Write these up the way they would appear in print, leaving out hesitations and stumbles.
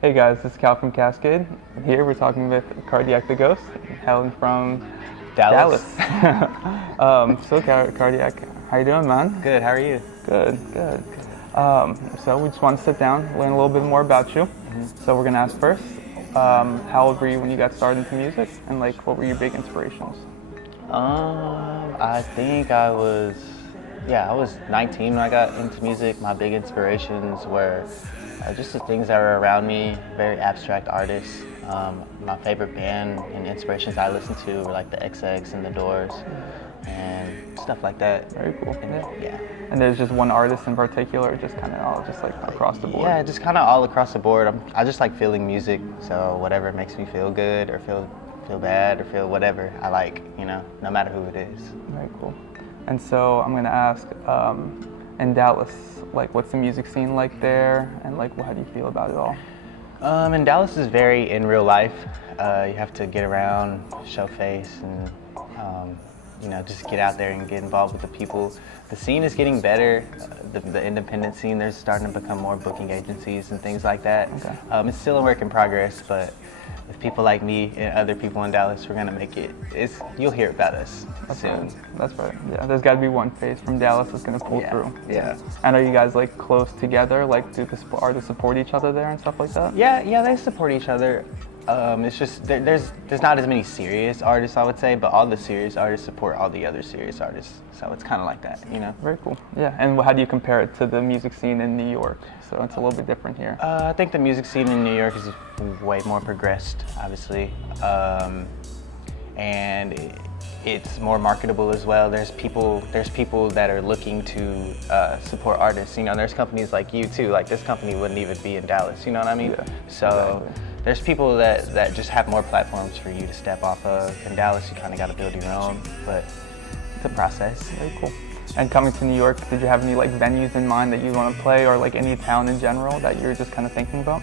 Hey guys, this is Cal from Cascade. Here we're talking with Cardiac the Ghost, hailing from Dallas. Cardiac, how you doing, man? Good, how are you? Good. So we just want to sit down, learn a little bit more about you. So we're gonna ask first, how old were you when you got started into music, and like what were your big inspirations? I think I was 19 when I got into music. My big inspirations were just the things that were around me, very abstract artists. My favorite band and inspirations I listened to were like the XX and the Doors and stuff like that. Very cool. Yeah. And there's just one artist in particular, just kind of all just like across the board? Yeah, just kind of all across the board. I just like feeling music, so whatever makes me feel good or feel bad or feel whatever I like, no matter who it is. Very cool. And so I'm gonna ask, in Dallas, like what's the music scene like there, and like how do you feel about it all? In Dallas is very in real life. You have to get around, show face, and just get out there and get involved with the people. The scene is getting better. The independent scene, there's starting to become more booking agencies and things like that. Okay. It's still a work in progress, but with people like me and other people in Dallas, we're gonna make it. You'll hear about us soon. Right. That's right. Yeah, there's got to be one face from Dallas that's gonna pull through. Yeah. And are you guys like close together? Like, do the artists support each other there and stuff like that? Yeah, they support each other. It's just there's not as many serious artists, I would say, but all the serious artists support all the other serious artists. So it's kind of like that, Very cool. Yeah. And how do you compare it to the music scene in New York? So it's a little bit different here. I think the music scene in New York is way more progressed, obviously, and it's more marketable as well. There's people that are looking to support artists. There's companies like you too. Like this company wouldn't even be in Dallas. You know what I mean? Yeah, so. Exactly. There's people that just have more platforms for you to step off of. In Dallas, you kind of got to build your own, but it's a process. Very cool. And coming to New York, did you have any like venues in mind that you want to play, or like any town in general that you're just kind of thinking about?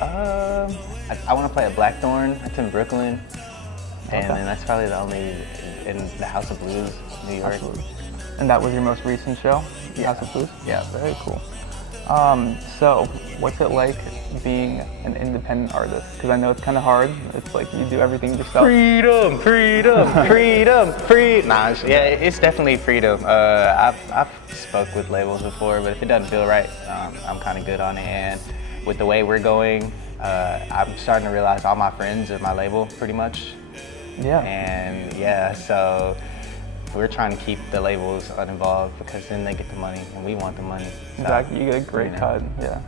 I want to play at Blackthorn. It's in Brooklyn, and then that's probably the only in the House of Blues, New York. Absolutely. And that was your most recent show, the Yeah. House of Blues? Yeah. Very cool. So what's it like being an independent artist? Because I know it's kind of hard. It's like you do everything yourself. Freedom. Nah, it's definitely freedom. I've spoke with labels before, but if it doesn't feel right, I'm kind of good on it. And with the way we're going, I'm starting to realize all my friends are my label, pretty much. Yeah. And so we're trying to keep the labels uninvolved because then they get the money and we want the money. So, Exactly, you get a great cut. Yeah,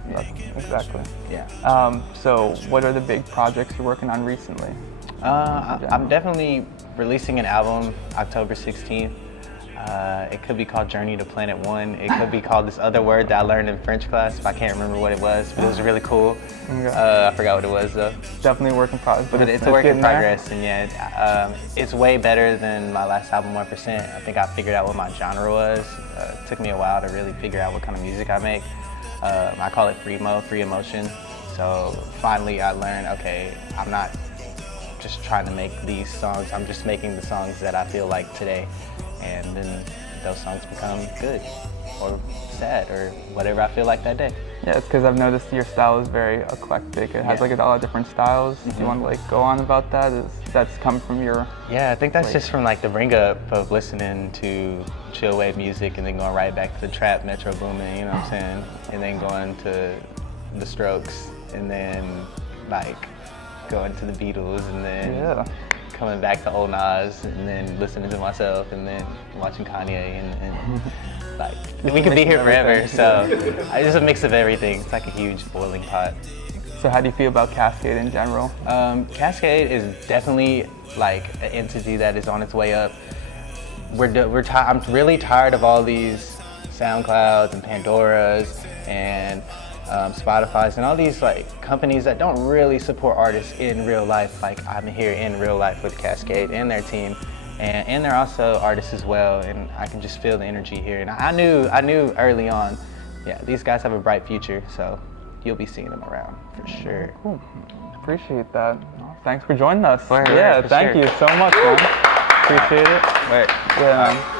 exactly. Yeah. So what are the big projects you're working on recently? I'm definitely releasing an album October 16th. It could be called Journey to Planet One. It could be called this other word that I learned in French class, but I can't remember what it was, but it was really cool. Okay. I forgot what it was though. Definitely a work in progress, But it's a work in progress, and it's way better than my last album, 1%. I think I figured out what my genre was. It took me a while to really figure out what kind of music I make. I call it free emotion. So finally I learned, okay, I'm not just trying to make these songs, I'm just making the songs that I feel like today. And then those songs become good or sad or whatever I feel like that day. Yeah, it's because I've noticed your style is very eclectic. It has like a lot of different styles. Do you want to like go on about that? That's come from your... Yeah, I think that's just from like the bring up of listening to chill wave music and then going right back to the trap, Metro Boomin, you know what I'm saying? And then going to the Strokes and then like going to the Beatles and then coming back to old Nas and then listening to myself and then watching Kanye and like we could be here forever. So it's just a mix of everything. It's like a huge boiling pot. So how do you feel about Cascade in general? Cascade is definitely like an entity that is on its way up. I'm really tired of all these SoundClouds and Pandoras and Spotify's and all these like companies that don't really support artists in real life. Like I'm here in real life with Cascade and their team, and they're also artists as well. And I can just feel the energy here. And I knew early on, yeah, these guys have a bright future. So you'll be seeing them around for sure. Cool. Appreciate that. Thanks for joining us. Right, yeah, for thank sure. you so much, man. Appreciate it. Right. Yeah.